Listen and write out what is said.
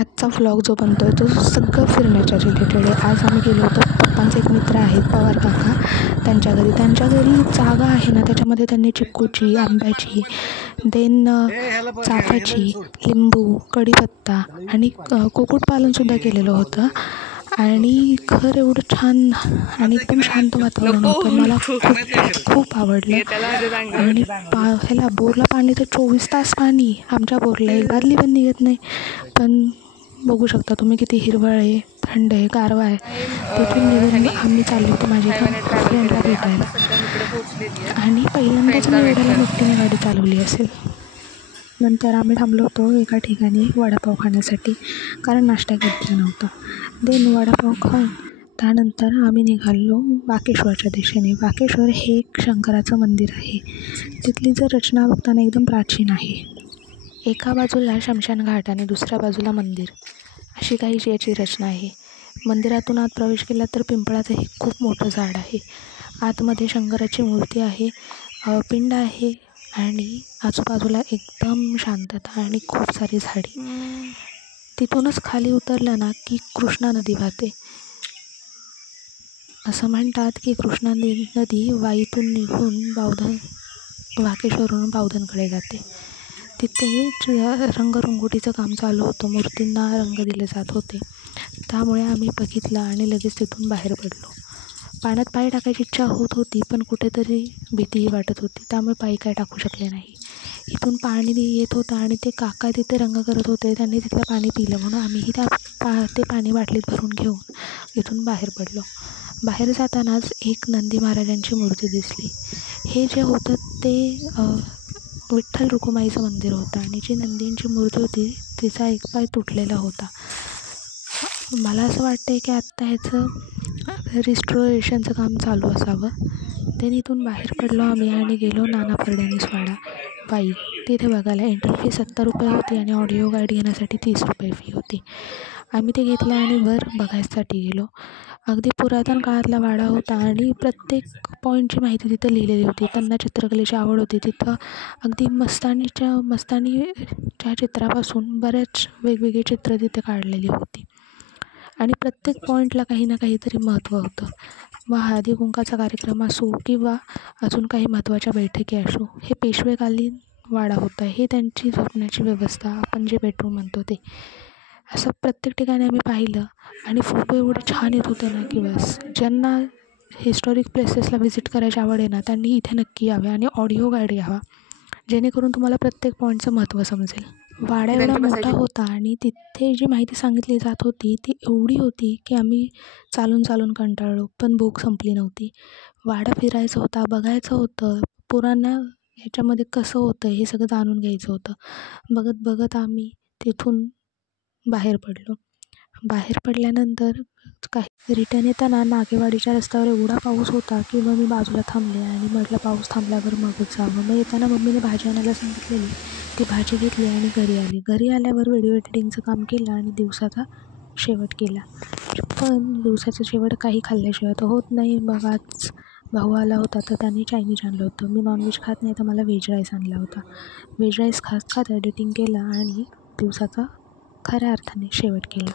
आजचा व्लॉग जो बनतो आहे तो सगळं फिरण्याच्या रिलेटेड आहे. आज आम्ही गेलो होतो, पप्पांचे एक मित्र आहेत पवार काका, त्यांच्या घरी जागा आहे ना, त्याच्यामध्ये त्यांनी चिक्कूची, आंब्याची, देन चाफ्याची, लिंबू, कढीपत्ता आणि कुक्कुटपालनसुद्धा केलेलं होतं. आणि घर एवढं छान आणि एकदम शांत वातावरण होतं. मला खूप आवडलं. आणि ह्याला बोरला पाणी तर 24 तास पाणी. आमच्या बोरला एक बादली पण निघत नाही. पण बघू शकता तुम्ही किती हिरवळ आहे, थंड आहे, गारवा आहे. तिथून निघून आम्ही चाललो होतो माझ्या एका फ्रेंडला भेटायला. आणि पहिल्यांदाच मी एवढ्याला मोठीने गाडी चालवली असेल. नंतर आम्ही थांबलो होतो एका ठिकाणी वडापाव खाण्यासाठी, कारण नाश्ता घेतला नव्हता. देन वडापाव खाऊन त्यानंतर आम्ही निघालो वाकेश्वरच्या दिशेने. वाकेश्वर हे एक शंकराचं मंदिर आहे. तिथली जर रचना बघताना एकदम प्राचीन आहे. एका बाजूला शमशानघाट आणि दुसऱ्या बाजूला मंदिर, अशी काही याची रचना आहे. मंदिरातून आत प्रवेश केला तर पिंपळाचं हे खूप मोठं झाड आहे. आतमध्ये शंकराची मूर्ती आहे, पिंड आहे आणि आजूबाजूला एकदम शांतता आणि खूप सारी झाडी. तिथूनच खाली उतरलं ना की कृष्णा नदी वाहते. असं म्हणतात की कृष्णा नदी वाईतून निघून वाकेश्वरहून बावधनकडे जाते. तिथे रंगरंगोटीचं काम चालू होतं, मूर्तींना रंग दिले जात होते. त्यामुळे आम्ही बघितलं आणि लगेच तिथून बाहेर पडलो. पाण्यात पाय टाकायची इच्छा होत होती, पण कुठेतरी भीतीही वाटत होती, त्यामुळे पायी काय टाकू शकले नाही. इथून पाणी येत होतं आणि ते काका तिथे रंग करत होते, त्यांनी तिथलं पाणी पिलं, म्हणून आम्हीही ते पाणी बाटलीत भरून घेऊन इथून बाहेर पडलो. बाहेर जातानाच एक नंदी महाराजांची मूर्ती दिसली. हे जे होतं ते विठ्ठल रुक्माईचं मंदिर होतं आणि जी नंदींची मूर्ती होती तिचा एक पाय तुटलेला होता. मला असं वाटतं की आत्ता ह्याचं रिस्टोरेशनचं काम चालू असावं. ते इथून बाहेर पडलो आम्ही आणि गेलो नाना फडणवीस वाडा वाई. तिथे बघायला एंट्री फी 70 रुपये होती आणि ऑडिओ गाईड घेण्यासाठी 30 रुपये फी होती. आम्ही ते घेतलं आणि वर बघायसाठी गेलो. अगदी पुरातन काळातला वाडा होता आणि प्रत्येक पॉईंटची माहिती तिथं लिहिलेली होती. त्यांना चित्रकलेची आवड होती. तिथं अगदी मस्तानीच्या चित्रापासून बऱ्याच वेगवेगळी चित्रं तिथे काढलेली होती आणि प्रत्येक पॉईंटला काही ना काहीतरी महत्त्व होतं. मग हळदी कुंकाचा कार्यक्रम असो किंवा अजून काही महत्त्वाच्या बैठकी असो, हे पेशवेकालीन वाडा होता. हे त्यांची झोपण्याची व्यवस्था, आपण जे बेडरूम म्हणतो ते, असं प्रत्येक ठिकाणी आम्ही पाहिलं आणि फोटो एवढे छान येत होते ना की बस. ज्यांना हिस्टॉरिक प्लेसेसला व्हिजिट करायची आवड आहे ना, त्यांनी इथे नक्की यावे आणि ऑडिओ गाईड घ्यावा, जेणेकरून तुम्हाला प्रत्येक पॉईंटचं महत्त्व समजेल. वाडा एवढा मोठा होता आणि तिथे जी माहिती सांगितली जात होती ती एवढी होती की आम्ही चालून कंटाळलो, पण भूक संपली नव्हती. वाडा फिरायचं होता, बघायचं होतं, पुराण्या ह्याच्यामध्ये कसं होतं हे सगळं जाणून घ्यायचं होतं. बघत आम्ही तिथून बाहेर पडलो. बाहेर पडल्यानंतर काही रिटर्न येताना नागेवाडीच्या रस्त्यावर एवढा पाऊस होता की मग मी बाजूला थांबले आणि म्हटलं पाऊस थांबल्यावर मगच जावं. मग येताना मम्मीने भाजी आणायला सांगितलेली, ती भाजी घेतली आणि घरी आल्यावर व्हिडिओ एडिटिंगचं काम केलं आणि दिवसाचा शेवट केला. पण दिवसाचा शेवट काही खाल्ल्याशिवाय तर होत नाही. मग आज भाऊ आला होता तर त्यांनी चायनीज आणलं होतं. मी नॉनव्हेज खात नाही तर मला व्हेज राईस आणला होता. व्हेज राईस खात एडिटिंग केलं आणि दिवसाचा खऱ्या अर्थाने शेवट केला.